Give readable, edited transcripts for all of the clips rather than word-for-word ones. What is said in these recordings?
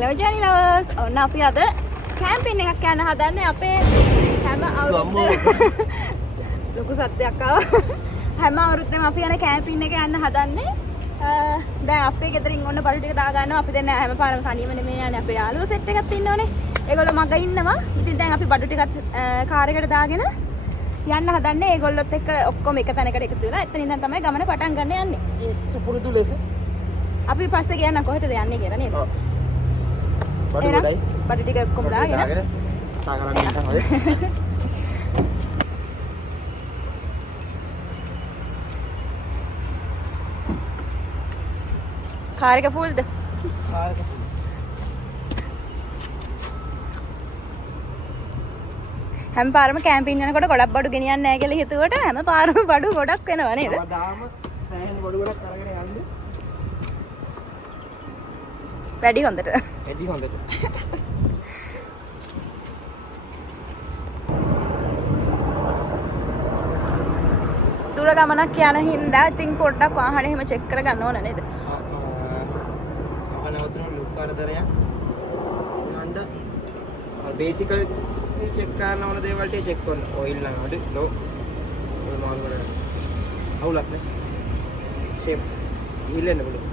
Hello Johnny lovers. ඔන්න අපි අද කැම්පින් එකක් යන්න හදන්නේ අපේ හැම අවුරුද්දේම ලොකු සත්‍යයක් ආවා. හැම අවුරුද්දේම අපි යන කැම්පින් එක යන්න හදන්නේ. දැන් අපේ ගෙදරින් ඔන්න බඩු ටික දා ගන්නවා. අපි දැන් හැම පාරම තනියම නෙමෙයි යන්නේ. අපේ යාළුවෝ සෙට් එකක් ඉන්නෝනේ. ඒගොල්ලෝ මග ඉන්නවා. ඉතින් දැන් අපි බඩු ටිකත් කාර් එකට දාගෙන යන්න හදන්නේ. ඒගොල්ලොත් එක්ක ඔක්කොම එක තැනකට එකතු වෙලා එතනින් දැන් තමයි ගමන පටන් ගන්න යන්නේ. සුපුරුදු ලෙස අපි පස්සේ කියන්න කොහෙටද යන්නේ කියලා නේද? ඔව්. බඩු ගොඩයි. බඩු ටික ඔක්කොම දාගෙන තාකරන්න ඉන්න හොඳයි. කාර් එක ෆුල්ද? කාර් එක හැම පාරම කැම්පින් යනකොට ගොඩක් බඩු ගෙනියන්නේ නැහැ කියලා හිතුවට හැම පාරම බඩු ගොඩක් වෙනවා නේද? දාම සෑහෙන බඩු ගොඩක් අරගෙන යන්නේ. වැඩි හොඳට. වැඩි හොඳට. දුර ගමනක් යන හින්දා ඉතින් පොඩ්ඩක් වාහනේ එහෙම චෙක් කරගන්න ඕන නේද? අවනවතුන ලුක් කරදරයක්. ඊළඟ බේසිකල් චෙක් කරන්න ඕන දේවල් ටික චෙක් කරන්න. ඔයිල් නම් අඩු ලෝ. ඔය මාල් වල අවුලක් නේ. ෂේප් ගිහිල්ලන්න බලන්න.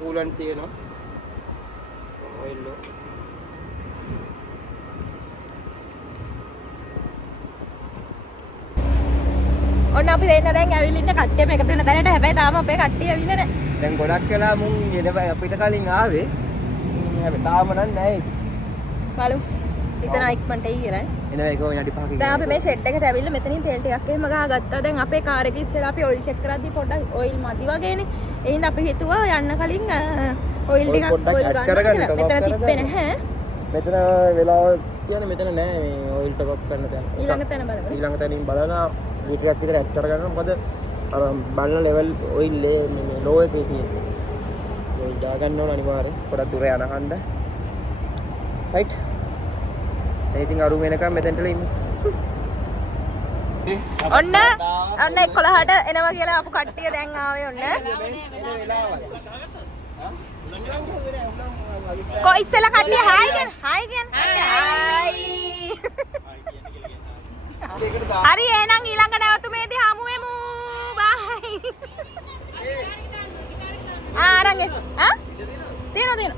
කූලන්ට් තියෙනවා. ඔයිල් ලෝ. ඔන්න අපි දෙන්න දැන් ඇවිල්ලා ඉන්න කට්ටියම එකතු වෙන තැනට. හැබැයි තාම අපේ කට්ටිය ඇවිල්ලා නැහැ. දැන් ගොඩක් වෙලා මුන් අපිට කලින් ආවේ. හැබැයි තාම නැහැ. බලමු. හිතන ඉක්මනට එයි කියලා. එනවා ඒක විනාඩි 5කින්. දැන් අපි මේ ෂෙඩ් එකට ඇවිල්ලා මෙතනින් තෙල් ටිකක් එහෙම ගහගත්තා. දැන් අපේ කාර් එකේ ඉස්සෙල්ලා අපි ඔයිල් චෙක් කරද්දී පොඩ්ඩක් ඔයිල් මදි වගේනේ. එහෙනම් අපි හිතුවා යන්න කලින් ඔයිල් ටිකක් ඔයිල් ගන්න කියලා. මෙතන තිබ්බේ නැහැ. මෙතන වෙලාව කියන්නේ මෙතන නෑ මේ ඔයිල් ටොප් අප් කරන්න තැන. ඊළඟ තැන බලමු. ඊළඟ තැනින් බලලා ලිටරයක් විතර ඇඩ් කරගන්න. මොකද අර බලන ලෙවල් ඔයිල් මේ ලෝ එකේ තියෙන්නේ. ඔයිල් දාගන්න ඕන අනිවාර්යෙන්. පොඩක් දුර යන හන්ද. රයිට්. ඉතින් අරු වෙනකම් මෙතනට ඉන්න. ඔන්න 11ට එනවා කියලා අපු කට්ටිය දැන් ආවේ ඔන්න. කො ඉස්සෙල්ලා කට්ටිය හායි කියන. හායි කියන. හායි. හරි එහෙනම් ඊළඟ නැවතුමේදී හමු වෙමු. බයි. අරන් තියෙනවා.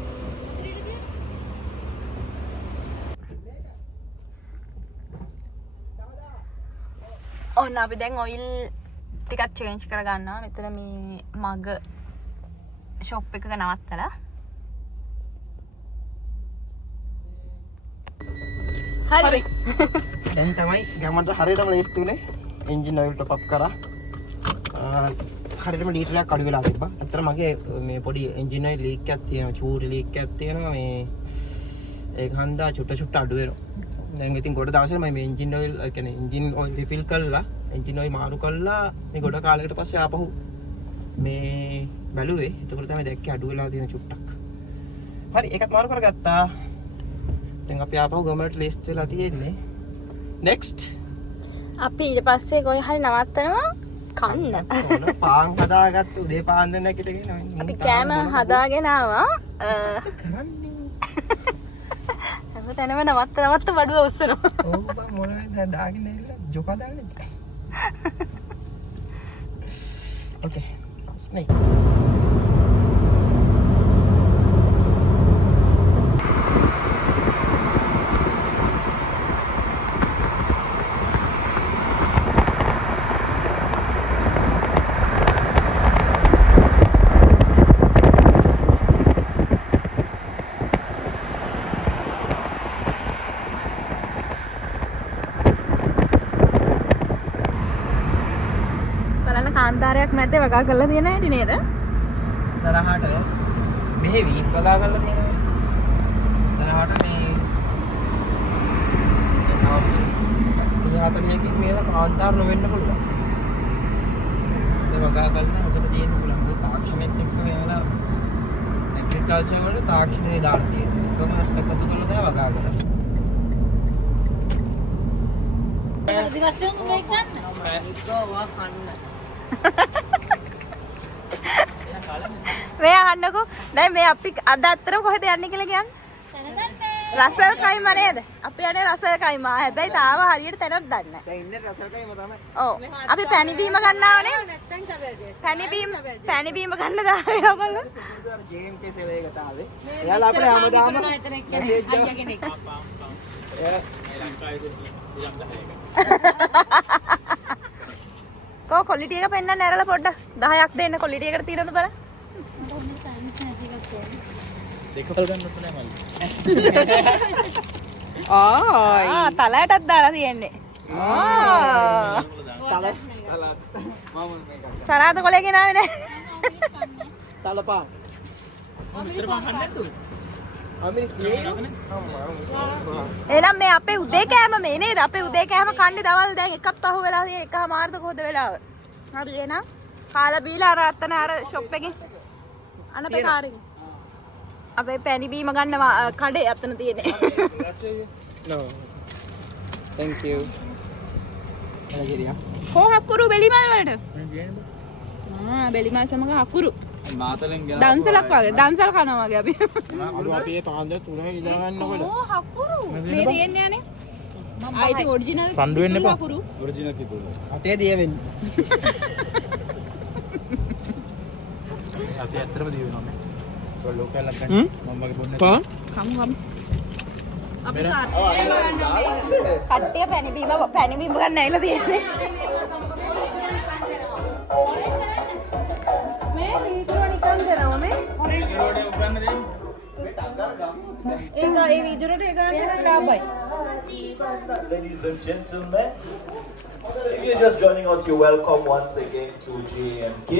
ඔන්න අපි දැන් ඔයිල් ටිකක් චේන්ජ් කරගන්නවා. මෙතන මේ මග ෂොප් එකක නවත්තලා. හරි. දැන් තමයි ගමන්ට හරියටම ලේස්ති උනේ. එන්ජින් ඔයිල් ටොප් අප් කරා. හරියටම ලීටරයක් අඩු වෙලා තිබ්බා. අතන මගේ මේ පොඩි එන්ජින් ඔයිල් ලීක් එකක් තියෙනවා. චූරි ලීක් එකක් තියෙනවා. මේ ඒක හන්දා චුට්ට අඩු වෙනවා. දැන් ඉතින් ගොඩ දවසෙම මේ එන්ජින් ඔයිල් කියන්නේ එන්ජින් ඔයිල් රිෆිල් කරලා එන්ජින් ඔයිල් මාරු කරලා මේ ගොඩ කාලයකට පස්සේ ආපහු මේ බැලුවේ. එතකොට තමයි දැක්කේ අඩු වෙලා තියෙන චුට්ටක්. හරි ඒකත් මාරු කරගත්තා. දැන් අපි ආපහු ගමනට ලිස්ට් වෙලා තියෙන්නේ. next අපි ඊට පස්සේ කොහේ හරි නවත්තනවා කන්න. පාන් හදාගත්ත උදේ පාන් දෙන්න නැගිටගෙන අපි කෑම හදාගෙන ආවා. කරන්නේ තැනම නවත්ත බඩුව උස්සනවා. ඔව් බා මොනවද දාගෙන ඉන්න ජොකා දාන්නේ. ඕකේ. ස්නේක්. කාන්තාරයක් මැද්දේ වගා කරලා තියෙන හැටි නේද? ඉස්සරහට මෙහෙ වීත් වගා කරලා තියෙනවා. ඉස්සරහට මේ හතරකින් මේවා කාන්තාර නොවෙන්න පුළුවන්. මේ වගා කරලා මොකද තියෙන්න පුළුවන්. ඒ තාක්ෂණෙත් එක්ක මේවලා ඇග්‍රිකල්චර් වල තාක්ෂණේ දාලා තියෙනවා. එකම එකතු කරලා තමයි වගා කරලා. පස්සේ මේක ගන්න. මේ අහන්නකෝ. දැන් මේ අපි අද අතර කොහෙද යන්නේ කියලා කියන්නේ? රසල් කයිම නේද? අපි යන්නේ රසල් කයිම. හැබැයි තාම හරියට තැනක් දන්නේ නැහැ. දැන් ඉන්නේ රසල් කයිම තමයි. ඔව්. අපි පැණි බීම ගන්නවනේ. පැණි බීම ගන්න දාවේ ඔයගොල්ලෝ. ගේම් කේසෙල එකට ආවේ. එයාලා අපේ හැමදාම අයියා කෙනෙක්. කො ක්වොලිටි එක පෙන්නන්න ඇරලා පොඩ්ඩක් 10ක් දෙන්න ක්වොලිටි එකට තියෙනවද බලන්න. දෙකවල් ගන්න තුනේ මල්ලි. තලයටත් දාලා තියෙන්නේ. තල සලාද කොලේ ගෙනාවේ නැහැ. තලපා. එහෙනම් මේ අපේ උදේ කෑම මේ නේද? අපේ උදේ කෑම කන්නේ දවල් දැන් එකක් අහු වෙලා තියෙන එකමාරද කොහොද වෙලාව. හරි එහෙනම් කාලා බීලා අර අතන අර ෂොප් එකේ අනපේ කාරේ. අපේ පැණි බීම ගන්න කඩේ අතන තියෙන්නේ. No. Thank you. කො හකුරු බෙලිමල් වලට? බෙලිමල් සමග හකුරු. මාතලෙන් ගෙන දන්සලක් වගේ දන්සල් කනවා වගේ අපි. අලු අපි ඒ පාන්දර තුනයි ඉඳලා ගන්නකොල. හකුරු. මේ දෙන්නේ යන්නේ. ආයිටි ඔරිජිනල් පණ්ඩු වෙන්න එපා. හකුරු. ඔරිජිනල් කිතුල. අතේ දිය වෙන්නේ. අපි ඇත්තටම දිය වෙනවා මේ. ඔය ලෝකල් ලක්කන්නේ මම්මගේ පොන්නේ. කම්. අපි කට්ටිය පැණි බීම ගන්න ඇවිල්ලා තියෙන්නේ. මේ වීදුරුව නිකන් දෙනවා මේ. ඒකට උගන්න දෙන්න. ඒ වීදුරුවට ඒ ගන්න ලාභයි. Ladies and gentlemen, if you're just joining us, you're welcome once again to JMK.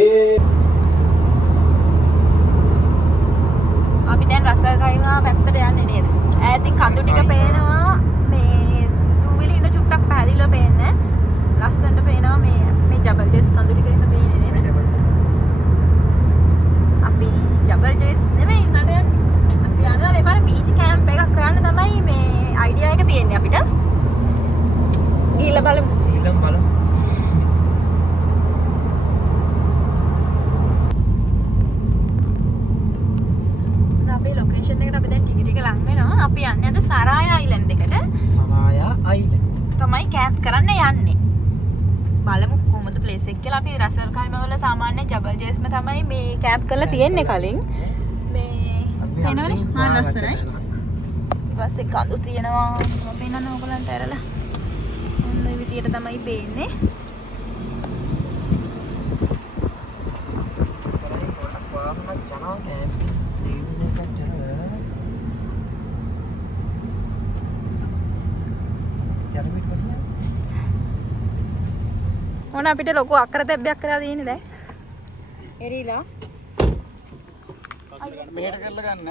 අපි දැන් රසල් කයිමා පැත්තට යන්නේ නේද? ඈතින් කඳු ටික පේනවා. මේ දූවිලි ඉන්න චුට්ටක් පැහැදිලිව පේන්නේ. ලස්සනට පේනවා මේ ජබල් ජෙස් කඳු ටික ඉන්න පේන්නේ නේද? අපි ජබල් ජෙස් නෙමෙයි නඩ යන්නේ. අපි යනවා මේ පාර බීච් කැම්ප් එකක් කරන්න තමයි මේ අයිඩියා එක තියෙන්නේ අපිට. ගිහලා බලමු. අපේ ලොකේෂන් එකට අපි දැන් ටික ටික ලං වෙනවා. අපි යන්නේ අද සරායා අයිලන්ඩ් එකට. සරායා අයිලන්ඩ්. තමයි කැම්ප් කරන්න යන්නේ. බලමු කොහොමද ප්ලේස් එක කියලා. අපි රසල් කයිම වල සාමාන්‍ය ජබල් ජේස්ම තමයි මේ කැම්ප් කරලා තියෙන්නේ කලින්. මේ තේනවනේ? ලස්සනයි. ඊපස්සේ කඳු තියෙනවා. මම පේනන ඕගලන්ට ඇරලා. ඔන්න මේ විදියට තමයි පේන්නේ. සරයි පොඩක් වාහනක් යනවා කැම්පින් සීන් එකට. යන්නේ පස්සේ ඕන අපිට ලොකු අක්කර තැබ්බයක් කරලා තියෙන්නේ දැන්. එරිලා. මෙහෙට කරලා ගන්න.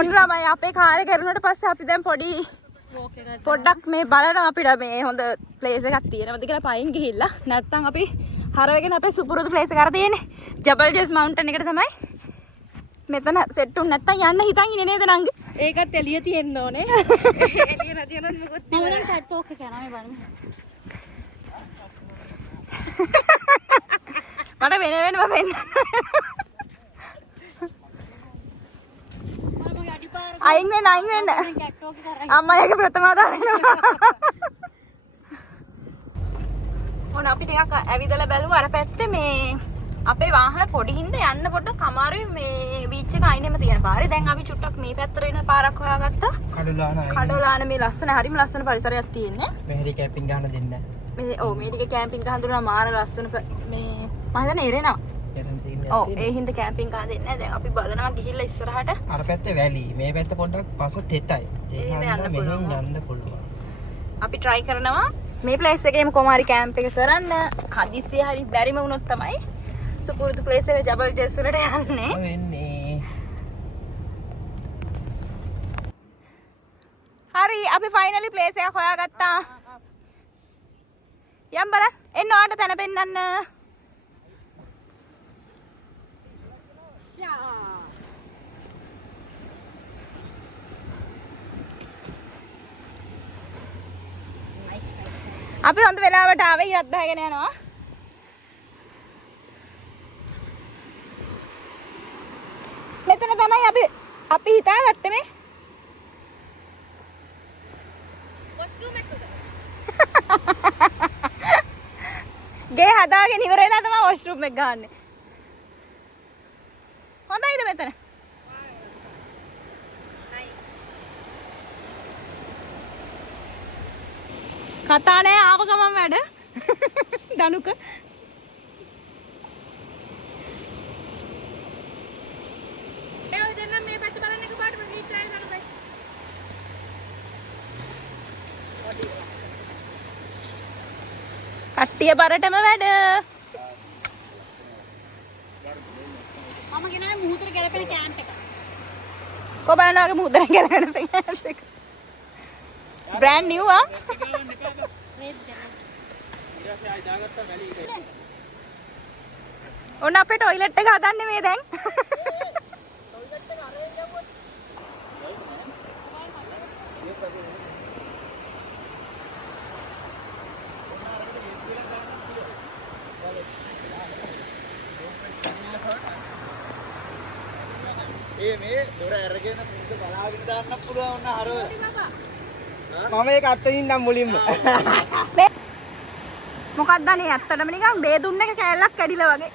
ඔන්න ළමයි අපේ කාර්ය කරුණාට පස්සේ අපි දැන් පොඩ්ඩක් මේ බලනවා අපිට මේ හොඳ ප්ලේස් එකක් තියෙනවද කියලා පයින් ගිහිල්ලා. නැත්තම් අපි හරවගෙන අපේ සුපුරුදු ප්ලේස් එක අර තියෙන්නේ. ජබල් ජෙස් මවුන්ටන් එකට තමයි. මෙතන සෙට් උන් නැත්තම් යන්න හිතන් ඉන්නේ නේද නංගි? ඒකත් එළිය තියෙන්න ඕනේ. එළිය නැතිවෙනත් මොකොත් මම දැන් ටැට් ටෝක් එක යනවා මේ බලන්න. මට වෙනම වෙන්න. අයින් වෙන්න. අම්මා ඒක ප්‍රථම ආදාරෙනවා. ඕන අපි ටිකක් ඇවිදලා බැලුවා අර පැත්තේ මේ අපේ වාහන පොඩි හින්දා යන්න පොඩ්ඩක් අමාරුයි මේ බීච් එක අයිනෙම තියෙන පාරේ. දැන් අපි චුට්ටක් මේ පැත්තට එන පාරක් හොයාගත්තා. කඩොලාන මේ ලස්සන හරිම ලස්සන පරිසරයක් තියෙන්නේ. මෙහෙරි කැම්පින් ගන්න දෙන්නේ මේ මේ ටික කැම්පින් ගහඳුනා මාර ලස්සන මේ මම හිතන්නේ එරෙනවා. ඔව් ඒ හින්දා කැම්පින් ගන්න දෙන්නේ නැහැ. දැන් අපි බලනවා ගිහිල්ලා ඉස්සරහට. අර පැත්තේ වැලි, මේ පැත්ත පොඩ්ඩක් පස තෙතයි. ඒ හින්දා යන්න පුළුවන්. යන්න පුළුවන්. අපි try කරනවා මේ place එකේම කොහොම හරි කැම්ප් එක කරන්න. හදිස්සියේ හරි බැරිම වුණොත් තමයි සුපුරුදු ප්ලේස් එක ජබල් ජෙස් වලට යන්නේ. වෙන්නේ. හරි අපි ෆයිනලි ප්ලේස් එක හොයාගත්තා. යම් බලන්න එන්න ඔයාලට තැන පෙන්නන්න. අපි හොඳ වෙලාවට ආවේ ඉරත් බහගෙන යනවා. මෙතන තමයි අපි හිතාගත්තේ මේ වොෂ්රූම් එකද? ගේ හදාගෙන ඉවර වෙලා තමයි වොෂ්රූම් එක ගන්නෙ. හොඳයිද මෙතන? කතා නෑ ආව ගමන් වැඩ. දනුක කට්ටිය බරටම වැඩ. මම ගෙනාවේ මුහුදට ගැලපෙන කැම්ප් එක. කො බලනවාගේ මුහුදට ගැලපෙන කැම්ප් එක. බ්‍රෑන්ඩ් නිව් ආ. ඔන්න අපේ ටොයිලට් එක හදන්නේ මේ දැන්. මේ දොර අරගෙන පුරුදු බලාගෙන දාන්න පුළුවන් වුණා හරව. මම ඒක අත්දින් නම් මුලින්ම. මොකක්ද අනේ ඇත්තටම නිකන් බේදුන්න එක කෑල්ලක් කැඩිලා වගේ.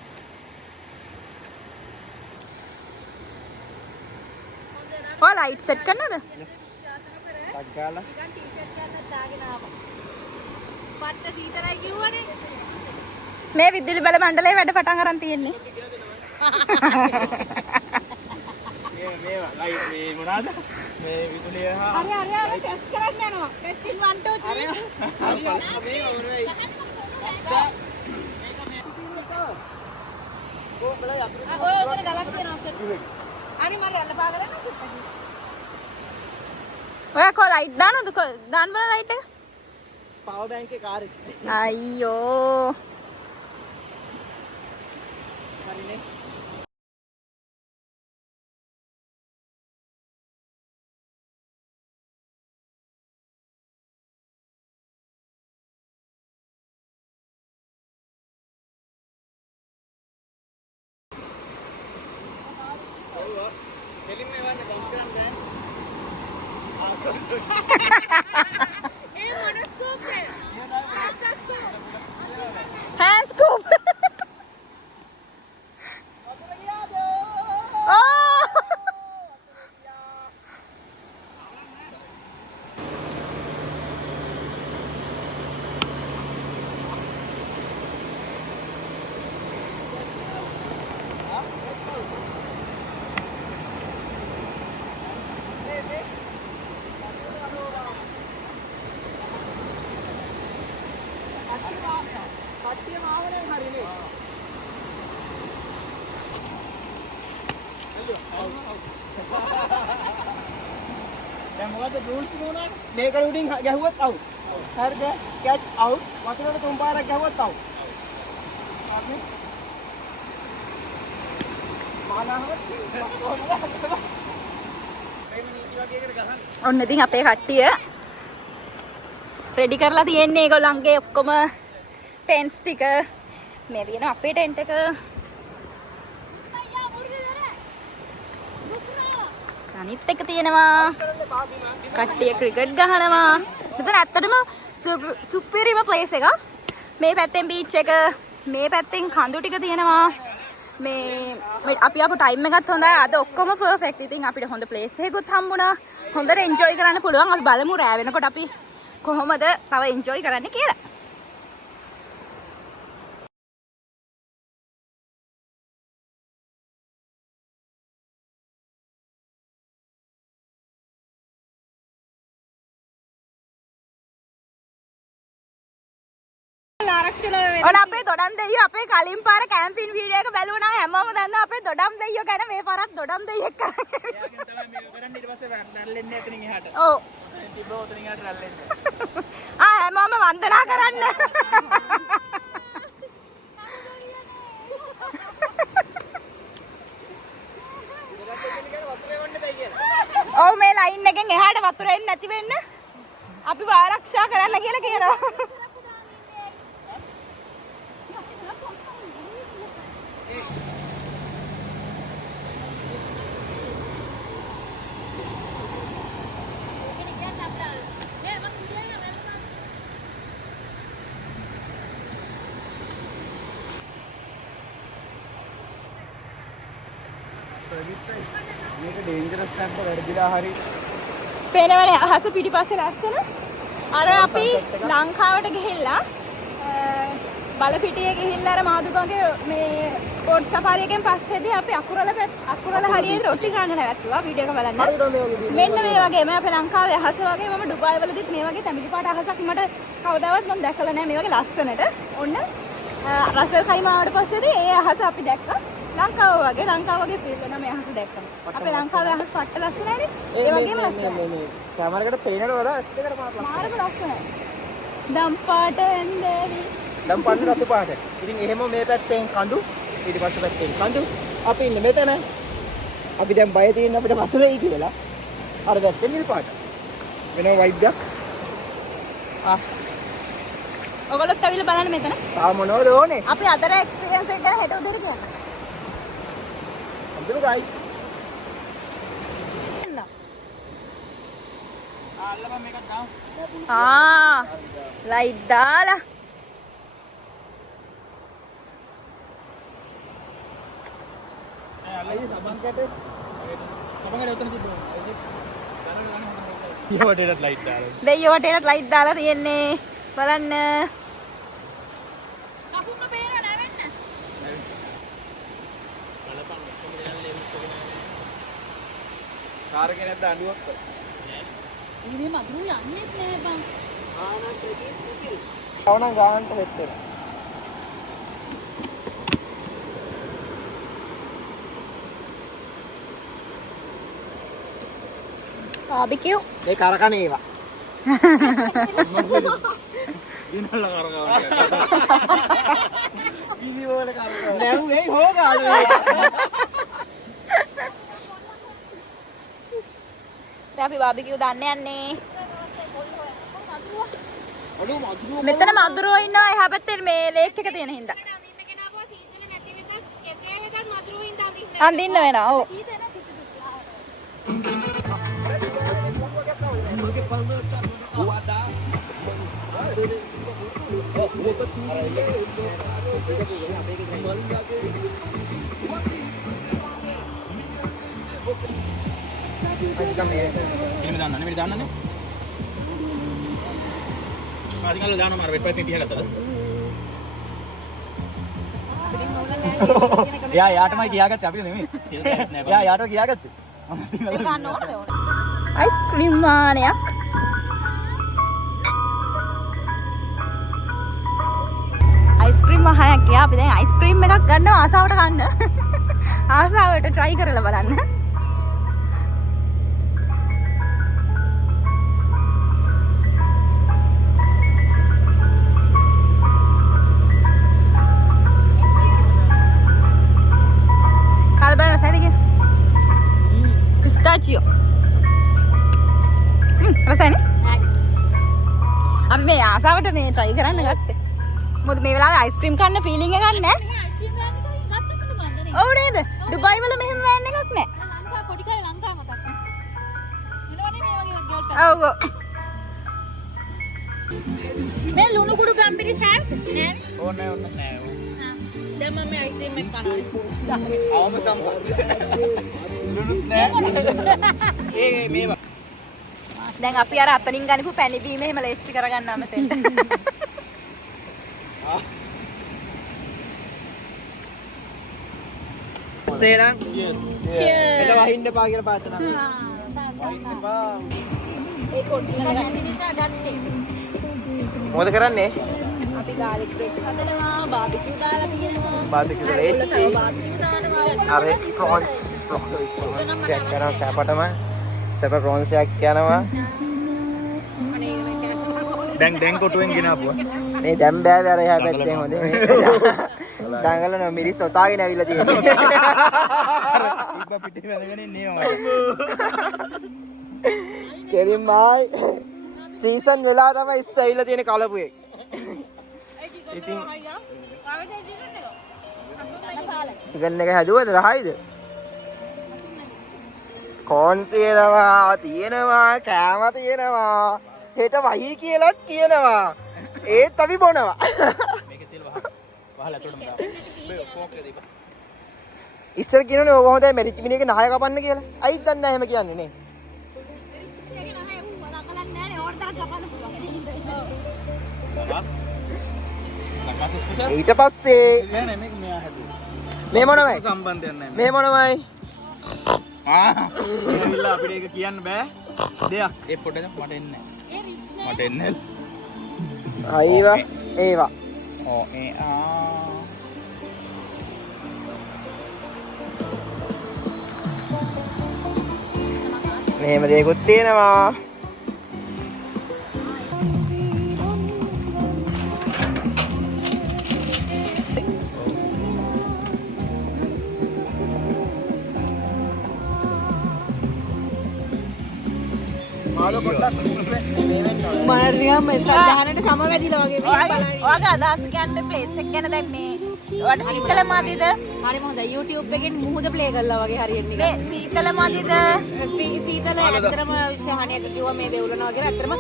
ඔය ලයිට් සෙට් කරනවද? ටක් ගාලා. නිකන් ටී-ෂර්ට් එකක් දාගෙන ආවා. පට්ට සීතලයි කිව්වනේ. මේ විදුලි බල මණ්ඩලයේ වැඩ පටන් අරන් තියෙන්නේ. මේවා ලයිට් මේ මොනවාද? මේ විදුලිය හා හරි ටෙස්ට් කරන්න යනවා. ටෙස්ටිං 1 2 3. මේ ඕනේ. ඔය උතන ගලක් තියෙනවා. අනි මගේ අල්ල පාගලන ඔයා කො ලයිට් දානවද? දාන්න බල ලයිට් එක. පවර් බැංක් එකේ කාර් එක. අයියෝ. හරිනේ. Hand scoop. Oh. කට්ටිය මාවනේ හරිනේ. දැන් මොකද රූල්ස් මොනවාද? මේක උඩින් ගැහුවොත් අවුට්. හරිද? Catch out. වතුරට තුන් පාරක් ගැහුවොත් අවුට්. හරි. ඔන්න ඉතින් අපේ කට්ටිය රෙඩි කරලා තියෙන්නේ ඒගොල්ලන්ගේ ඔක්කොම ටෙන්ට්ස් ටික. මේ තියෙන අපේ ටෙන්ට් එක. අනිත් එක තියෙනවා කට්ටිය ක්‍රිකට් ගහනවා. මෙතන ඇත්තටම සුපිරිම ප්ලේස් එකක්. මේ පැත්තෙන් බීච් එක, මේ පැත්තෙන් කඳු ටික තියෙනවා. මේ අපි ආපු ටයිම් එකත් හොඳයි. අද ඔක්කොම පර්ෆෙක්ට්. ඉතින් අපිට හොඳ ප්ලේස් එකකුත් හම්බුණා. හොඳට එන්ජොයි කරන්න පුළුවන්. අපි බලමු රෑ වෙනකොට අපි කොහොමද තව එන්ජොයි කරන්න කියලා. ආරක්ෂල ඔන්න අපේ දොඩම් දෙයියෝ අපේ කලින් පාර කැම්පින් වීඩියෝ එක බැලුවා නම් හැමෝම දන්නවා අපේ දොඩම් දෙයියෝ ගැන මේ පාරත් දොඩම් දෙයියෙක් කරන්නේ. එයාගෙන් තමයි මේක කරන්නේ ඊට පස්සේ රැල්ලෙන්නේ එතනින් එහාට. ඔව්. තිබ්බෝ එතනින් එහාට රැල්ලෙන්නේ. හැමෝම වන්දනා කරන්න. ඔව් මේ ලයින් එකෙන් එහාට වතුර එන්නේ නැති වෙන්න අපි ආරක්ෂා කරන්න කියලා කියනවා. මේක ඩේන්ජරස් නැත්නම් වැඩිලා හරි පේනවනේ අහස පිටිපස්සේ ලස්සන. අර අපි ලංකාවට ගිහිල්ලා බලපිටියේ ගිහිල්ලා අර මාදුගඟේ මේ බෝට් සෆාරි එකෙන් පස්සේදී අපි අකුරල හරියට රොටි ගන්න නැවතුවා වීඩියෝ එක බලන්න. මෙන්න මේ වගේම අපේ ලංකාවේ අහස වගේ මම ඩුබායි වලදීත් මේ වගේ තමිලි පාට අහසක් මට කවදාවත් මම දැකලා නැහැ මේ වගේ ලස්සනට. ඔන්න රසල් කයිමාවට පස්සේදී ඒ අහස අපි දැක්කා. ලංකාව වගේ ෆීල් වෙනවා මේ අහස දැක්කම. අපේ ලංකාවේ අහස පට්ට ලස්සනයිනේ. ඒ වගේම ලස්සනයි. කැමරේකට පේනට වඩා ඇස් දෙකට මාරම ලස්සනයි. දම් පාට එන්දේවි. දම් පාට රතු පාට. ඉතින් එහෙම මේ පැත්තෙන් කඳු ඊට පස්සේ පැත්තෙන් කඳු. අපි ඉන්නේ මෙතන. අපි දැන් බය තියෙන අපිට වතුරේ කියලා. අර පැත්තෙන් නිල් පාට. වෙනම වයිබ් එකක්. ඔයගොල්ලොත් ඇවිල්ලා බලන්න මෙතන. මොනවද ඕනේ? අපි අතර එක්ස්පීරියන්ස් එක ගැන හෙට උදේට කියන්න. Hello guys. ලයිට් දාලා. දෙයියෝ වටේට ලයිට් දාලා තියෙන්නේ. බලන්න. කසුන්න පේනවා නැවෙන්න. කාර් එකේ නැද්ද අඬුවක්? ඉතින් මේ මදුරු යන්නේ නෑ බං. ආවනම් ගානට වෙත් වෙනවා. බාබිකියු. මේ කරකන ඒවා. දිනල කරකවන්නේ. වීඩියෝ වල කරකවන්නේ. නෑ උගේ හොගාලේ. අපි බාබිකියු දාන්න යන්නේ. මෙතන මදුරුවෝ ඉන්නවා එහා පැත්තේ මේ ලේක් එක තියෙන හින්දා. අඳින්න වෙනවා. ඔව්. ini දාන්නනේ ආදිකල් දාන්න මාර වෙට් පැත්තේ තියගත්තද යා යාටමයි කියාගත්තේ අපිට නෙමෙයි යා යාට කියාගත්තේ ඒක ගන්න ඕනේ අයිස්ක්‍රීම් මානයක් අයිස්ක්‍රීම් මහයක් ගියා අපි දැන් අයිස්ක්‍රීම් එකක් ගන්නවා ආසාවට ගන්න ආසාවට try කරලා බලන්න pistachio. රසයිනේ? අපි මේ ආසාවට මේ try කරන්න ගත්තේ. මොකද මේ වෙලාවේ අයිස්ක්‍රීම් කන්න ෆීලිං එකක් නැහැ. අයිස්ක්‍රීම් ගන්න ගත්තද මන්ද නේ? ඔව් නේද? ඩුබායි වල මෙහෙම වෑන් එකක් නැහැ. ලංකා පොඩි කාලේ ලංකා මතක්. එනවනේ මේ වගේ ගෝල් පැත්තට. ඔව් ඔව්. මේ ලුණු කුඩු ගම්බිරි සෑම් නෑ. ඕනේ නෑ දැන් මම මේ අයිස්ක්‍රීම් එක කනවා. අවම සම්පත් ලුණුත් නෑ ඒ මේවා දැන් අපි අර අතනින් ගනිපු පැණි බීම එහෙම ලේස්ති කරගන්නවා මෙතෙන්. සේරන් Cheers. එළ වහින්න පා කියලා පාතනා ඒ කොටි එක නැති නිසා ගත්තේ. මොකද කරන්නේ? අපි garlic bread හදනවා, barbecue දාලා තියෙනවා. barbecue tasty. barbecue දානවා. අර prawns එකක් කරනවා සැපටම. සැප prawns එකක් යනවා. දැන් කොටුවෙන් ගෙනාපුවා. මේ දැන් බෑවේ අර එහා පැත්තේ හොඳේ මේ. දඟලන මිරිස් ඔතාගෙන ඇවිල්ලා තියෙන්නේ. ඉබ්බ පිටේ වැදගෙන ඉන්නේ මම. කෙලින්මයි සීසන් වෙලා තමයි ඉස්සෙවිලා තියෙන කලපුවේ. ඉතින් චිකන් එක හැදුවද 10යිද? කෝන් තියෙනවා කෑම තියෙනවා හෙට වහී කියලාත් කියනවා ඒත් අපි බොනවා. මේකේ තෙල් වහලා ඇතුළටම දාන්න. මේ ෆෝක් එක දීපන්. ඉස්සර කියනනේ ඔබ හොඳයි මෙරිච් මිනිහක නහය කපන්න කියලා. අයිත් දන්නේ නැහැ එහෙම කියන්නේ නේ. ඊට පස්සේ නෑ මේක මෙයා හැදුවා. මේ මොනවයි? සම්බන්ධයක් නෑ. මේ මොනවයි? ඇවිල්ලා අපිට ඒක කියන්න බෑ. දෙයක්. ඒ පොඩ්ඩක් මට එන්නේ නෑ. මට එන්නේ නෑ. අයිවා ඒවා. ඕ ඒ මෙහෙම දෙයක්ත් තියෙනවා. මාළු පොඩ්ඩක් මාර්යා මේ සද්ධානට සමවැදිලා වගේ ඔයාගේ අදහස් කියන්නේ ප්ලේස් එක ගැන දැන් මේ ඔයාලට සීතල මදිද? හරිම හොඳයි YouTube එකෙන් මුහුද ප්ලේ කරලා වගේ හරියට නිකන් මේ සීතල මදිද? සීතල ඇත්තටම ශහණයක කිව්වා මේ වෙවුලනවා කියලා ඇත්තටම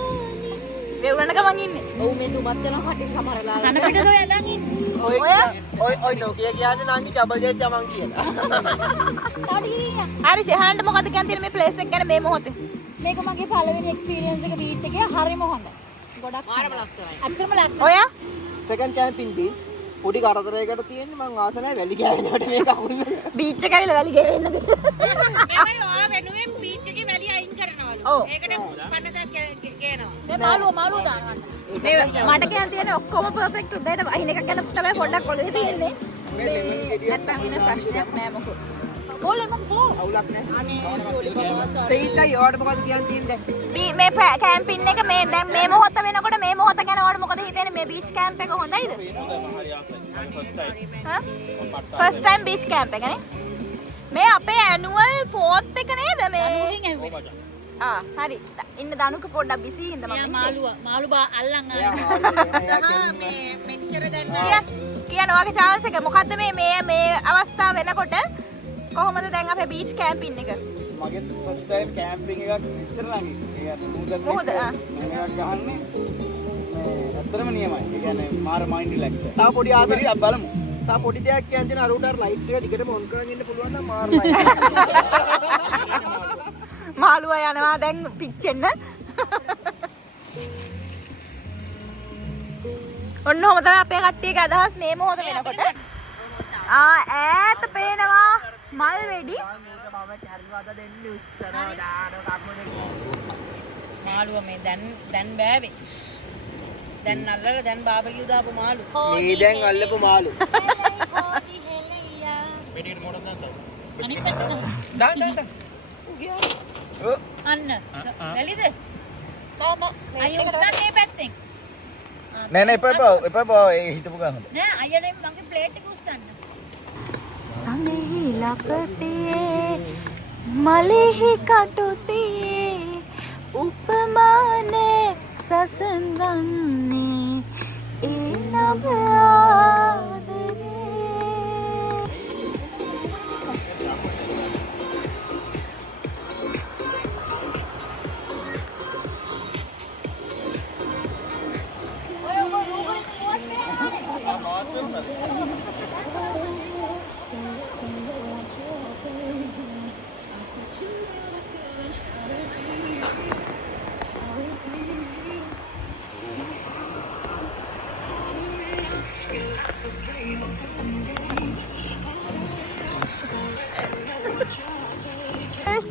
වෙවුලන ගමන් ඉන්නේ. ඔව් මේ දුමත් වෙනවා කටින් සමහරලා කන පිටද ඔය යදන් ඉන්නේ ඔය නොකිය කියන්නේ නංගි ඩබල් ඩේස් යමන් කියලා. හරි ෂෙහන්ට මොකද කියන්නේ මේ ප්ලේස් එක ගැන මේ මොහොතේ? මේක මගේ පළවෙනි එක්ස්පීරියන්ස් එක බීච් එකේ හරිම හොඳයි ගොඩක් මාරම ලස්සනයි ඇත්තටම ලස්සනයි ඔයා සෙකන්ඩ් කැම්පින් බීච් පොඩි කරදරයකට තියෙන්නේ මං ආස නැහැ වැලි ගෑවෙනකොට මේක අහුල්ල. බීච් එක ඇවිල්ලා වැලි ගෙවෙන්නද? මෙමය ඔයා වෙනුවෙන් බීච් එකේ වැලි අයින් කරනවලු ඔව්. ඒකට පන්නසක් ගේනවා මේ මාළුව දානවා මේ මට කියන්න තියෙන්නේ ඔක්කොම පර්ෆෙක්ට් උදේට වහින එක ගැන තමයි පොඩ්ඩක් ඔළුවේ තියෙන්නේ. නැත්තම් ඉන්න ප්‍රශ්නයක් නෑ මොකෝ. ඕලෙ මම කෝ අවුලක් නැහැ. අනේ පොලි බබාසා තේිටයි ඔයාලට මොකද කියන්න තියෙන්නේ? මේ කැම්පින් එක මේ දැන් මේ මොහොත වෙනකොට මේ මොහොත ගැන ඔයාලට මොකද හිතෙන්නේ? මේ බීච් කැම්ප් එක හොඳයිද? ෆස්ට් ටයිම් බීච් කැම්ප් එක නේ? මේ අපේ ඇනුවල් 4th එක නේද මේ? හරි. ඉන්න දනුක පොඩ්ඩක් බිසි හින්දා මම මාළු බා අල්ලන් මේ මෙච්චර දැන් කියන ඔයාගේ chance එක මොකද්ද මේ අවස්ථාව වෙනකොට කොහොමද දැන් අපේ බීච් කැම්පින් එක? මගේ ෆස්ට් ටයිම් කැම්පින් එකක් ඉච්චර ළඟ. ඒකට මොකද? එකක් ගහන්නේ. ඇත්තටම නියමයි. ඒ කියන්නේ මාර මයින්ඩ් රිලැක්ස් එක. තා පොඩි ආදරයක් බලමු. තා පොඩි දෙයක් කියන්න තියෙන අරුට අර ලයිට් එක දිගටම ඔන් කරගෙන ඉන්න පුළුවන් නම් මාර්මයි. මාළුවා යනවා දැන් පිච්චෙන්න. ඔන්න ඔහම තමයි අපේ කට්ටියගේ අදහස් මේ මොහොත වෙනකොට. ඈත පේනවා මල් වෙඩි. මාළුව මේ දැන් බෑවේ දැන් අල්ලලා දැන් බාබකියු දාපු මාළු මේ දැන් අල්ලපු මාළු. අනිත් පැත්තට දාන්න. අන්න වැලිද කොහොම අයියෝ උස්සන්නේ පැත්තෙන් නෑ එපා ඒ හිටපු ගන්න. නෑ අයියනේ මගේ ප්ලේට් එක උස්සන්න සඳෙහි ලපතියේ මලෙහි කටුතියේ උපමානේ සසඳන්නේ ඒ නබ ආදරේ.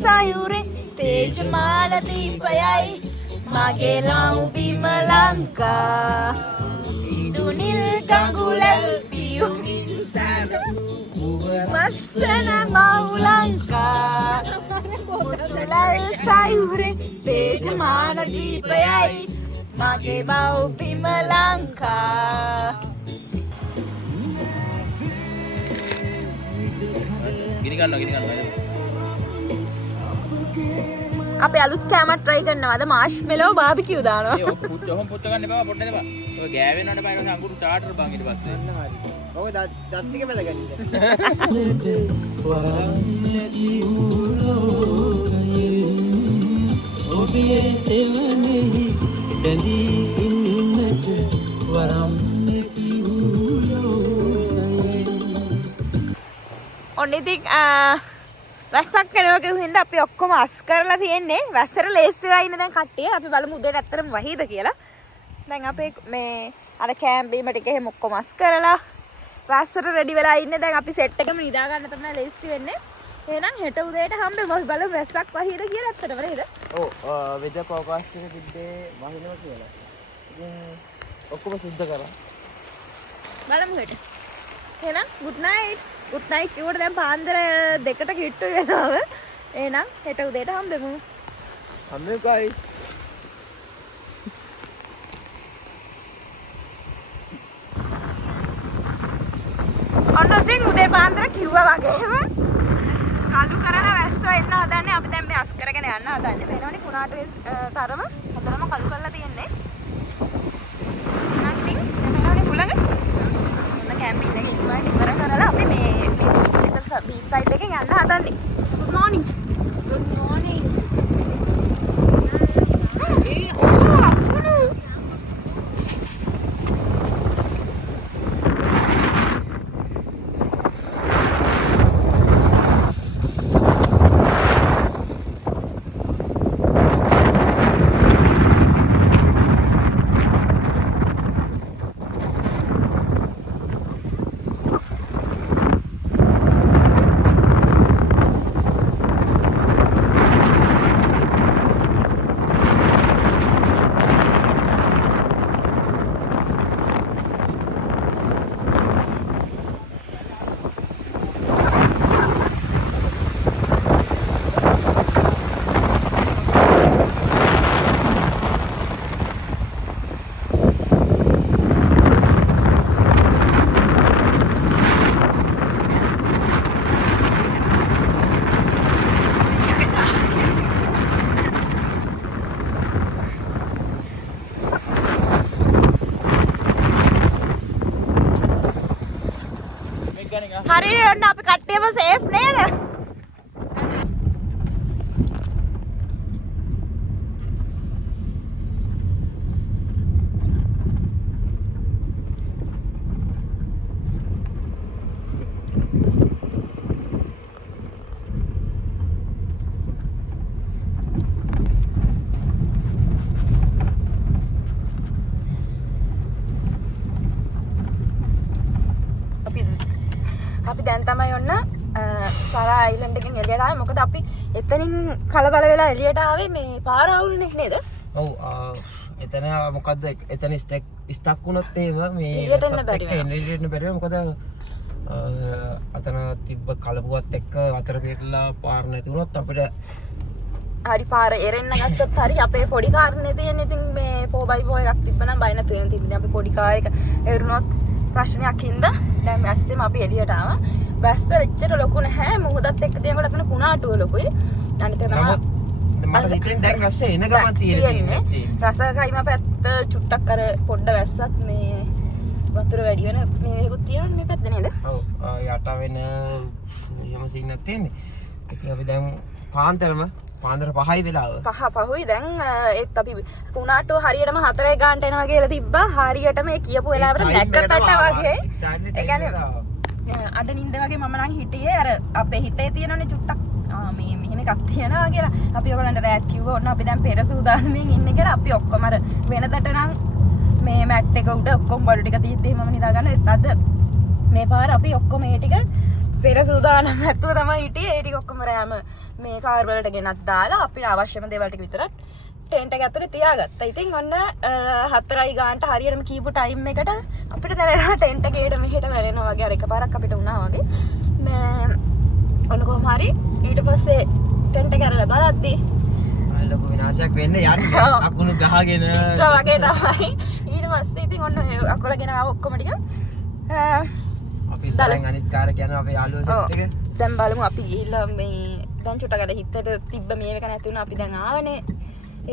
සයුරේ තේජමාල දීපයයි මගේ ලං බිම ලංකා බිඳු නිල් ගඟුලල් පියුම් වස්සන මවුලංකා මුතුලල් සයුරේ තේජමාන දීපයයි මගේ මව්බිම ලංකා. ගිනි ගන්නවා. අපි අලුත් කෑමක් try කරනවාද මාෂ්මෙලෝ බාබිකියු දානවා. ඒ පුච්ච ගන්න එපා පොඩ්ඩක් දෙපා. ඔය ගෑවෙන්නට බෑ ඊට අඟුරු චාටර් බං ඊට පස්සේ. ඔය දත් ටික මැදගන්න. ඔබේ සෙවණෙහි බැඳී ඉන්නට වරම් ඔන්න ඉතින් වැස්සක් කරනවා කියු හින්දා අපි ඔක්කොම අස් කරලා තියෙන්නේ. වැස්සට ලේස්ති වෙලා ඉන්න දැන් කට්ටිය. අපි බලමු උදේට ඇත්තටම වහීද කියලා. දැන් අපේ මේ අර කෑම් බීම ටික එහෙම ඔක්කොම අස් කරලා වැස්සට රෙඩි වෙලා ඉන්නේ. දැන් අපි සෙට් එකම නිදා ගන්න තමයි ලේස්ති වෙන්නේ. එහෙනම් හෙට උදේට හම්බෙමු. අපි බලමු වැස්සක් වහීද කියලා ඇත්තටම නේද? ඔව් වෙදර් ෆෝකාස්ට් එකේ තිබ්බේ වහිනවා කියලා. ඉතින් ඔක්කොම සුද්ධ කරා. බලමු හෙට. එහෙනම් good night. good night කිව්වට දැන් පාන්දර 2ට කිට්ටු වෙනවා. එහෙනම් හෙට උදේට හම්බෙමු. හම්බෙමු guys. ඔන්න ඉතින් උදේ පාන්දර කිව්වා වගේම කළු කරන වැස්සෝ එන්න හදන්නේ. අපි දැන් මේ අස් කරගෙන යන්න හදන්නේ. වෙනවනේ කුණාටුවේ තරම හතරම කළු කරලා තියෙන්නේ. නැත්නම් වෙනවනේ කුලඟ. ඔන්න කැම්පින් එක ඉක්මනට ඉවර කරලා අපි මේ බීච් සයිඩ් එකෙන් යන්න හදන්නේ. good morning. good morning. හරියට ඔන්න අපි කට්ටියම සේෆ් නේද? අපි දැන් තමයි ඔන්න සරා අයිලන්ඩ් එකෙන් එළියට ආවේ. මොකද අපි එතනින් කලබල වෙලා එළියට ආවේ මේ පාර අවුල්නේ නේද? ඔව් එතන මොකද්ද එතන ස්ටක් වුණොත් එහෙම මේ එළියට එන්න බැරි වෙනවා. එළියට එන්න බැරි වෙනවා. මොකද අතන තිබ්බ කලබුවත් එක්ක අතර පිටලා පාර නැති වුණොත් අපිට හරි පාර එරෙන්න ගත්තොත් හරි අපේ පොඩි කාර්නේ තියෙන. ඉතින් මේ 4x4 එකක් තිබ්බනම් බය නැතුව යන්න තිබුණේ. අපි පොඩි කාර් එක එරුණොත් ප්‍රශ්නයක් හින්දා දැන් වැස්සෙම අපි එළියට ආවා. වැස්ස එච්චර ලොකු නැහැ. මුහුදත් එක්ක තියෙනකොට අතන කුණාටුව ලොකුයි. අනිත් එක මට හිතෙන් දැන් වැස්සේ එන ගමන් තියෙන්නේ. රසකයිම පැත්ත චුට්ටක් අර පොඩ්ඩ වැස්සත් මේ වතුර වැඩි වෙන මේකුත් තියෙනවනේ මේ පැත්තේ නේද? ඔව් යට වෙන එහෙම සිග්නල් තියෙන්නේ. ඉතින් අපි දැන් පාන්දර 5යි වෙලාව. පහුයි දැන් ඒත් අපි කුණාටුව හරියටම 4 ගානට එනවා කියලා තිබ්බා. හරියටම ඒ කියපු වෙලාවට නැක්කතට වගේ. ඒ කියන්නේ අඩ නින්ද වගේ මම නම් හිටියේ අර අපේ හිතේ තියෙනනේ චුට්ටක් මේ මෙහෙම එකක් තියනවා කියලා. අපි ඔයගලන්ට රෑත් කිව්වා ඔන්න අපි දැන් පෙර සූදානම්ෙන් ඉන්නේ කියලා. අපි ඔක්කොම අර වෙනදට නම් මේ මැට් එක උඩ ඔක්කොම බඩු ටික තීත් එහෙමම නිදා ගන්න. ඒත් අද මේ පාර අපි ඔක්කොම මේ ටික පෙර සූදානම් නැතුව තමයි හිටියේ. ඒ ටික ඔක්කොම රෑම මේ කාර් වලට ගෙනත් දාලා අපිට අවශ්‍යම දේවල් ටික විතරක් ටෙන්ට් එක ඇතුලේ තියාගත්තා. ඉතින් ඔන්න 4යි ගානට හරියටම කීපු ටයිම් එකට අපිට දැනෙනවා ටෙන්ට් එකේට මෙහෙට වැරෙනවා වගේ. අර එකපාරක් අපිට වුණා වගේ. ඔන්න කොහොම හරි ඊට පස්සේ ටෙන්ට් එක අරලා බලද්දී ලොකු විනාශයක් වෙන්න යන්නේ. අකුණු ගහගෙන ඉත්ත වගේ තමයි. ඊට පස්සේ ඉතින් ඔන්න අකුරගෙන ආව ඔක්කොම ටික අපි ඉස්සරහින් අනිත් කාර්ය යනවා අපේ යාළුවෝ සෙට් එක. දැන් බලමු අපි ගිහිල්ලා මේ දැන් චුට්ටකට හිතට තිබ්බ මේක නැති වුණා. අපි දැන් ආවනේ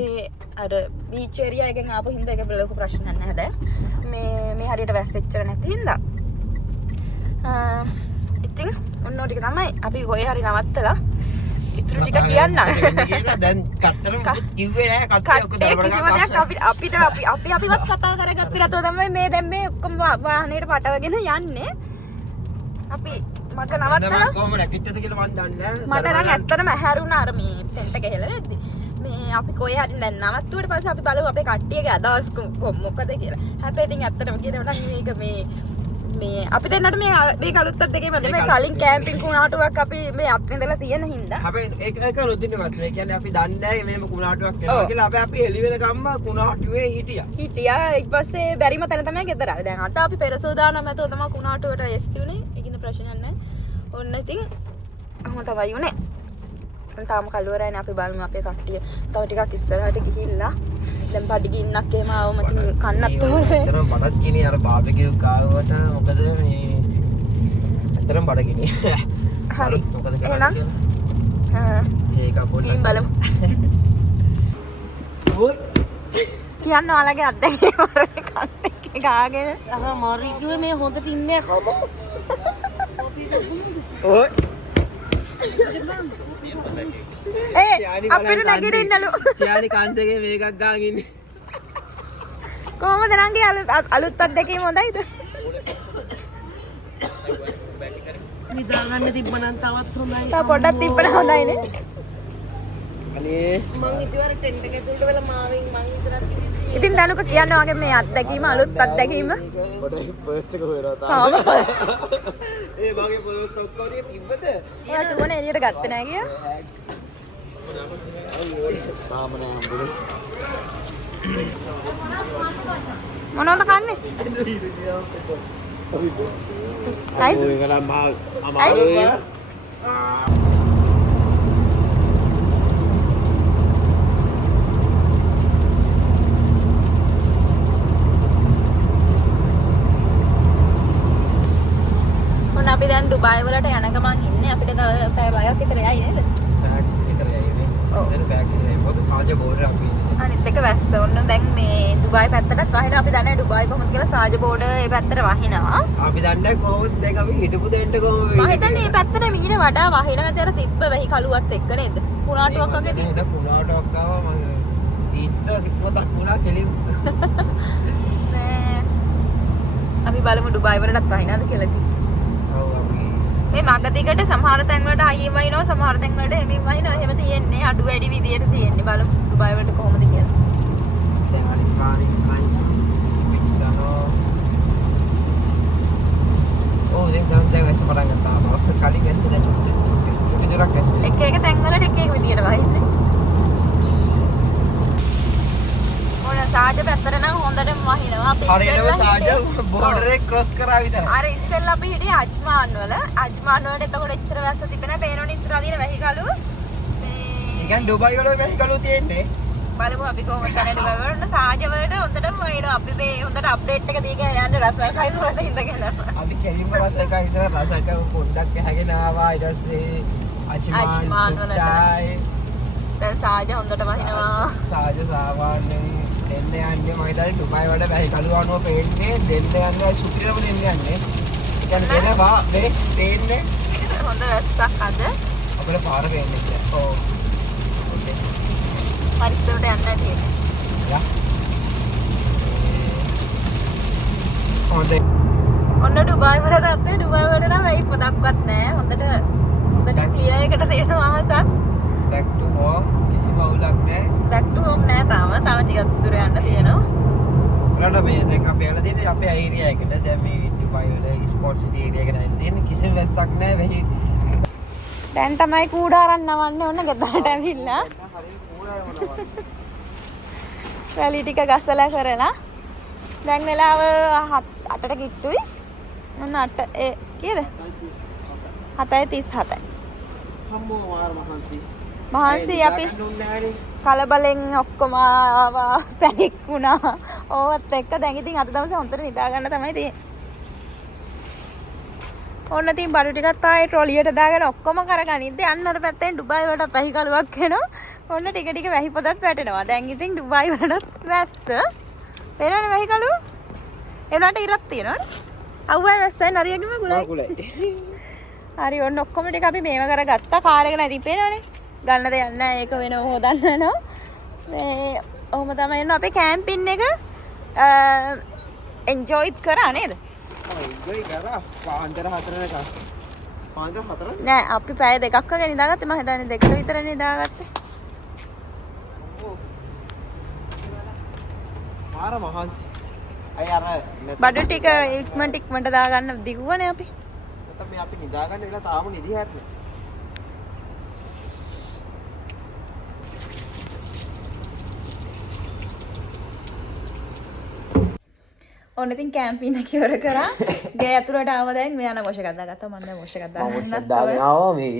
ඒ අර බීච් ඒරියා එකෙන් ආපු හින්දා ඒක ලොකු ප්‍රශ්නයක් නැහැ දැන්. මේ හරියට වැස්සෙච්චර නැති හින්දා. ඉතින් ඔන්න ඔය ටික තමයි අපි කොහේ හරි නවත්තලා ඉතුරු ටික කියන්න. දැන් කතරම් කිව්වේ නෑ කට්ටිය ඔක්කොම දරබඩ අපිට අපිවත් කතා කරගත්තේ නැතුව තමයි මේ දැන් මේ ඔක්කොම වාහනේට පටවගෙන යන්නේ. අපි මට නවත්තලා කොහොම නැගිට්ටද කියලා මන් දන්නේ නෑ. මට නම් ඇත්තටම ඇහැරුණා අර මේ ටෙන්ට් එක හෙල වෙද්දි. මේ අපි කොහේ හරි දැන් නවත්තුවට පස්සේ අපි බලමු අපේ කට්ටියගේ අදහස් මොකද කියලා. හැබැයි ඉතින් ඇත්තටම කියනවා නම් මේක මේ අපි දෙන්නට මේ කලුත්තත් දෙකේම මේ කලින් කැම්පින් කුණාටුවක් අපි මේ අත්විඳලා තියෙන හින්දා අපි ඒක රුදිනවත් ඒ කියන්නේ අපි දන්නේ නැහැ මේම කුණාටුවක් වෙනවා කියලා අපි එළි වෙනකම්ම කුණාටුවේ හිටියා ඊට පස්සේ බැරිම තැන තමයි ගෙදර ආවේ. දැන් අද අපි පෙරසෝදානම් නැතෝ තමයි කුණාටුවට එස්ටි උනේ. ඒකින්ද ප්‍රශ්නයක් නැහැ. ඔන්න ඉතින් අහම තමයි උනේ. තාම කළුවරයිනේ අපි බලමු අපේ කට්ටිය තව ටිකක් ඉස්සරහට ගිහිල්ලා දැන් බඩගින්නක් එහෙම ආවම ඉතින් කන්නත් ඕනේ. ඇත්තටම බඩගිනි අර බාබිකියු කාවට මොකද මේ ඇත්තටම බඩගිනි. හරි. මොකද එහෙනම් ඒක පොඩ්ඩක් බලමු. ඔය කියන්න ඔයාලගේ අත්දැකීම කන්න ගාගෙන අර මරි කිව්වේ මේ හොඳට ඉන්නේ කොහොමද? ඔය අපිට නැගිටින්නලු. සියානි කාන්තේගේ මේකක් ගාගෙන ඉන්නේ. කොහොමද නංගි අලුත් අත්දැකීම හොඳයිද? නිදා ගන්න තිබ්බනම් තවත් හොඳයි. තා පොඩ්ඩක් තිබ්බනම් හොඳයිනේ. අනේ මං ඉතිවර ටෙන්ට් එක ඇතුළට වෙලා මාවෙන් මං විතරක් ඉඳිද්දි ඉතින් දනුක කියන්න වගේ මේ අත්දැකීම අලුත් අත්දැකීම. පොඩ්ඩක් පර්ස් එක හොයනවා තාම. ඒ මගේ පර්ස් ඔක්කොම තිබ්බද? ඔයා කිව්වනේ එළියට ගත්තේ නැහැ කියලා. තාම නෑ හම්බුනේ. මොනවද කන්නේ? අයි ඒක නම් අමාරුයි. අපි දැන් ඩුබායි වලට යන ගමන් ඉන්නේ. අපිට තව පැය 6ක් විතර යයි නේද? බෑග් විතර යන්නේ. ඔව්. දැන් බෑග් එකේ මොකද සාජ බෝඩර් අපි ඉන්නේ. අනිත් එක වැස්ස. ඔන්න දැන් මේ ඩුබායි පැත්තට වහිනවා. අපි දන්නේ ඩුබායි කොහොමද කියලා සාජ බෝඩර් ඒ පැත්තට වහිනවා. අපි දන්නේ කොහොමද දැන් අපි හිටපු දෙන්න කොහොමද මම හිතන්නේ මේ පැත්තට මීට වඩා වහිනවා නැති අර තිබ්බ වෙහි කලුවත් එක්ක නේද? කුණාටුවක් වගේ තිබ්බ. නේද කුණාටුවක් ආවා මම ඉත්තක් කුණා කෙලින්. මේ අපි බලමු ඩුබායි වලටත් වහිනවද කියලා. මේ මගදිකට සමහර තැන් වලට හයියෙන් වහිනවා සමහර තැන් වලට එමින් වහිනවා. එහෙම තියෙන්නේ අඩු වැඩි විදියට තියෙන්නේ. බලමු ඩුබායි වලට කොහොමද කියලා. දැන් අලි පාරිස් වයින් පිටනවා. ඕ දැන් වැස්ස පටන් ගත්තා. කලින් වැස්ස දැන් චුට්ටක් වැස්ස. එක තැන් වලට එක විදියට වහින්නේ. මොන සාජ පැත්තට නම් හොඳටම වහිනවා. අපි හරියටම සාජ බෝඩරේ ක්‍රොස් කරා විතරයි. අර ඉස්සෙල්ලා අපි හිටියේ අජ්මාන් වල. අජ්මාන් වලට එතකොට එච්චර වැස්ස තිබෙන්නේ නැහැ. පේනවනේ ඉස්සරහා තියෙන වැහිකලු. ඒ කියන්නේ ඩුබායි වල වැහිකලු තියෙන්නේ. බලමු අපි කොහොමද කරන්නේ ඩුබායි වලට සාජ වලට හොඳටම වහිනවා. අපි මේ හොඳට අප්ඩේට් එක දීගෙන යන්න රසයි වල ඉඳගෙන. අපි කෙලින්මවත් එකයි විතර රසක පොඩ්ඩක් ඇහැගෙන ආවා. ඊට පස්සේ අජ්මාන් වලට දැන් සාජ හොඳට වහිනවා. සාජ සාමාන්‍යයෙන් දෙන්න යන්නේ මම හිතන්නේ ඩුබායි වල වැහිකලු අනුව පේන්නේ දෙන්න යන්නේ සුටිරම දෙන්න යන්නේ. ඒ කියන්නේ දෙනවා මේ තේන්නේ හොඳ වැස්සක් අද. අපේ පාර පේන්නේ කියලා. ඔව්. පරිස්සමට යන්න තියෙන්නේ. යා. හොඳයි. ඔන්න ඩුබායි වල රටේ ඩුබායි වල නම් වෙයි පොඩක්වත් නැහැ. හොඳට ක්ලියර් එකට තියෙනවා අහසක්. back to home කිසි බවුලක් නැහැ. back to home නෑ තාම. තව ටිකක් දුර යන්න තියෙනවා. උලට මේ දැන් අපි යලා තියෙන්නේ අපේ ඒරියා එකට. දැන් මේ ඩුබයි වල ස්පෝර්ට් සිටි ඒරියා එක නෑ තියෙන්නේ කිසිම වැස්සක් නෑ වෙහි දැන් තමයි කූඩාරන් නවන්නේ ඔන්න ගෙදරට ඇවිල්ලා හරිය කෝරාය මොනවා වැලි ටික ගසලා කරලා දැන් වෙලාව 8ට කිට්ටුයි ඔන්න 8 ඒ කීයද 7:37යි හම්බෝ වාර මහන්සි අපි කලබලෙන් ඔක්කොම ආවා පැනික් වුණා ඕවත් එක්ක දැන් ඉතින් අද දවසේ හොඳට නිදා ගන්න තමයි තියෙන්නේ ඔන්න තින් බඩු ටිකක් ආයේ ට්‍රොලියට දාගෙන ඔක්කොම කරගනිද්ද යන්න අර පැත්තෙන් ඩුබායි වලට පැහි කලුවක් එනවා ඔන්න ටික ටික වැහි පොදත් වැටෙනවා දැන් ඉතින් ඩුබායි වලට වැස්ස පේනවනේ වැහි කලුව ඒනට ඉරක් තියෙනවනේ අවුවා වැස්සයි නරියගෙම ගුලයි හරි ඔන්න ඔක්කොම ටික අපි මේව කරගත්තා කාර් එක නැති පේනවනේ ගන්න දෙයක් නැහැ ඒක වෙනව හොදන්න යනවා මේ ඔහොම තමයි එන්න අපේ කැම්පින් එක එන්ජොයිත් කරා නේද එන්ජොයි කරා පාන්දර 4 පාන්දර 4 නෑ අපි පැය දෙකක් වගේ නිදාගත්තේ මම හිතන්නේ දෙකට විතර නිදාගත්තේ ආර මහන්සි අය අර බඩු ටික ඉක්මනට දාගන්න දිගුවනේ අපි නැත්නම් මේ අපි නිදාගන්න වෙලා තාම නිදි හැරෙන්නේ ඔන්න ඉතින් කැම්පින් එක ඉවර කරා ගේ ඇතුළට ආව දැන් මෙයා නම් වොෂ් එකක් දාගත්තා මම නම් වොෂ් එකක් දාගන්නත් ආවා මේ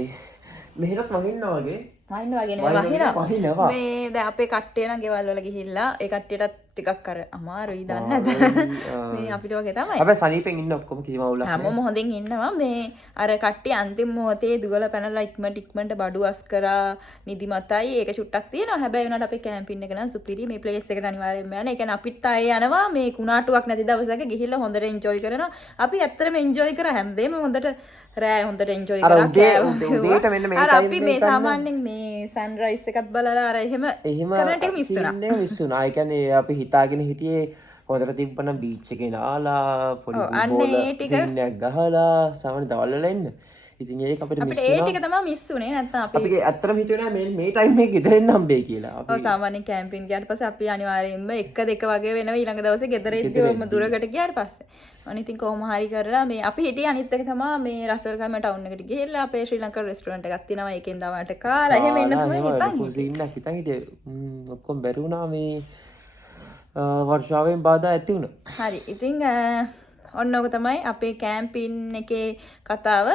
මෙහෙටත් මගින්නා වගේ වහින්න වගේ නෙවෙයි වහිනවා මේ දැන් අපේ කට්ටිය නම් ගෙවල් වල ගිහිල්ලා ඒ කට්ටියටත් ටිකක් අර අමාරුයි දන්නේ නැද මේ අපිට වගේ තමයි අපි සනීපෙන් ඉන්න ඔක්කොම කිසිම අවුලක් නැහැ හැමෝම හොඳින් ඉන්නවා මේ අර කට්ටිය අන්තිම මොහොතේ දුවලා පැනලා ඉක්මනට බඩු අස් කරා නිදිමතයි ඒක චුට්ටක් තියෙනවා හැබැයි උනාට අපේ කැම්පින් එක නම් සුපිරි මේ ප්ලේස් එකට අනිවාර්යෙන්ම යන්න ඒ කියන්නේ අපිත් ආයේ යනවා මේ කුණාටුවක් නැති දවසක ගිහිල්ලා හොඳට එන්ජොයි කරනවා අපි ඇත්තටම එන්ජොයි කරා හැමදේම හොඳට රෑ හොඳට එන්ජොයි කරා උදේට මෙන්න මේ අර අපි මේ සාමාන්‍යයෙන් මේ සන්රයිස් එකත් බලලා අර එහෙම කරන ටික මිස් වුණා මිස් වුණා ඒ කියන්නේ අපි හිතාගෙන හිටියේ හොඳට තිබ්බනම් බීච් එකේ නාලා පොඩි බෝල සීන් එකක් ගහලා සාමාන්‍ය දවල් වල එන්න ඉතින් ඒක අපිට මිස් වුණා අපිට ඒ ටික තමයි මිස් වුනේ නැත්තම් අපි ඇත්තටම හිතුවේ නෑ මේ ටයිම් එකේ ගෙදර එන්න හම්බෙයි කියලා අපි ඔව් සාමාන්‍යයෙන් කැම්පින් ගියාට පස්සේ අපි අනිවාර්යයෙන්ම 1-2 වගේ වෙනවා ඊළඟ දවසේ ගෙදර ඉද්දිවම දුරකට ගියාට පස්සේ අනිත් ඉතින් කොහොම හරි කරලා මේ අපි හිටියේ අනිත් එක තමයි මේ රසල්ගම ටවුන් එකට ගිහිල්ලා අපේ ශ්‍රී ලංකා රෙස්ටුරන්ට් එකක් තියෙනවා ඒකෙන් දවල්ට කාලා එහෙම එන්න තමයි හිතන් හිටියේ ඔක්කොම බැරි වුණා මේ වර්ෂාවෙන් බාධා ඇති වුණා හරි ඉතින් ඔන්න ඔක තමයි අපේ කැම්පින් එකේ කතාව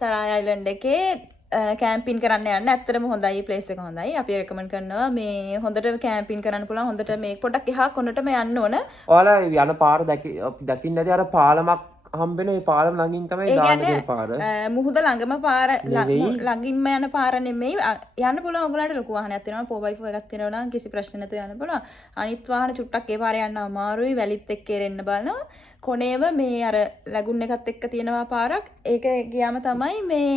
සරාය අයිලන්ඩ් එකේ කැම්පින් කරන්න යන්න ඇත්තටම හොඳයි ප්ලේස් එක හොඳයි අපි රෙකමන්ඩ් කරනවා මේ හොඳට කැම්පින් කරන්න පුළුවන් හොඳට මේ පොඩක් එහා කොනටම යන්න ඕන ඔයාලා යන පාර දකින්න නැති අර පාලමක් හම්බෙන ඒ පාලම ළඟින් තමයි දාන්න පාර මුහුද ළඟම පාර ළඟින්ම යන පාර නෙමෙයි යන්න පුළුවන් ඔයගලන්ට ලොකු வாහනයක් තියෙනවා 4x4 එකක් තියෙනවා නම් කිසි ප්‍රශ්න නැතුව යන්න පුළුවන් අනිත් වාහන චුට්ටක් ඒ පාරේ යන්න අමාරුයි වැලිත් එක්ක එරෙන්න බලනවා කොනේම මේ අර ලැබුන් එකත් එක්ක තියෙනවා පාරක් ඒක ගියාම තමයි මේ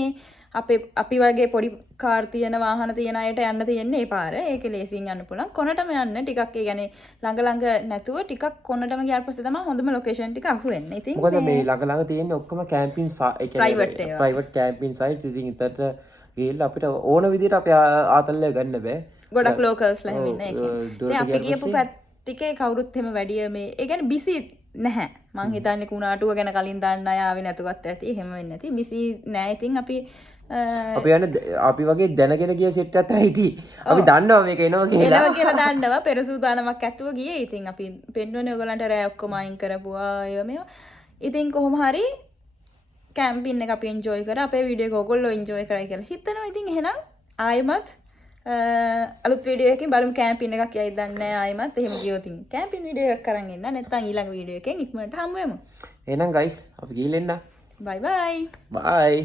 අපි වගේ පොඩි කාර් තියෙන වාහන තියෙන අයට යන්න තියෙන්නේ ඒ පාර. ඒක ලේසියෙන් යන්න පුළුවන්. කොනටම යන්න ටිකක් ඒ කියන්නේ ළඟ නැතුව ටිකක් කොනටම ගියාට පස්සේ තමයි හොඳම ලොකේෂන් ටික අහුවෙන්නේ. ඉතින් මොකද මේ ළඟ තියෙන්නේ ඔක්කොම කැම්පින් ඒ කියන්නේ ප්‍රයිවට් කැම්පින් සයිට්ස් ඉතින් ඉතට ගිහිල්ලා අපිට ඕන විදිහට අපි ආතල්ල ගන්න බෑ. ගොඩක් ලෝකල්ස්ලා හැම ඉන්නේ ඒක. ඉතින් අපි ගියපු පැත්තේ කවුරුත් එහෙම වැඩි මේ ඒ කියන්නේ බිසි නැහැ. මං හිතන්නේ කුණාටුව ගැන කලින් දාන්න අය ආවේ නැතුවත් ඇති. එහෙම වෙන්නේ නැති. බිසි නෑ. ඉතින් අපි අපි වගේ දැනගෙන ගිය සෙට් එකක් හිටියේ. අපි දන්නවා මේක එනවා කියලා. එනවා කියලා දන්නවා. පෙර සූදානමක් ඇතුව ගියේ. ඉතින් අපි පෙන්වන්නේ ඔයගලන්ට රෑ ඔක්කොම අයින් කරපුවා ඒවා මේවා. ඉතින් කොහොම හරි කැම්පින් එක අපි එන්ජොයි කරා. අපේ වීඩියෝ එක ඔයගොල්ලෝ එන්ජොයි කරයි කියලා හිතනවා. ඉතින් එහෙනම් ආයෙමත් අලුත් වීඩියෝ එකකින් බලමු කැම්පින් එකක් යයිද දන්නේ ආයෙමත් එහෙම ගියොත් කැම්පින් වීඩියෝ එකක් කරන් එන්න. නැත්නම් ඊළඟ වීඩියෝ එකෙන් ඉක්මනට හම්බ වෙමු. එහෙනම් ගයිස් අපි ගිහින් එන්න. බයි බයි. බයි.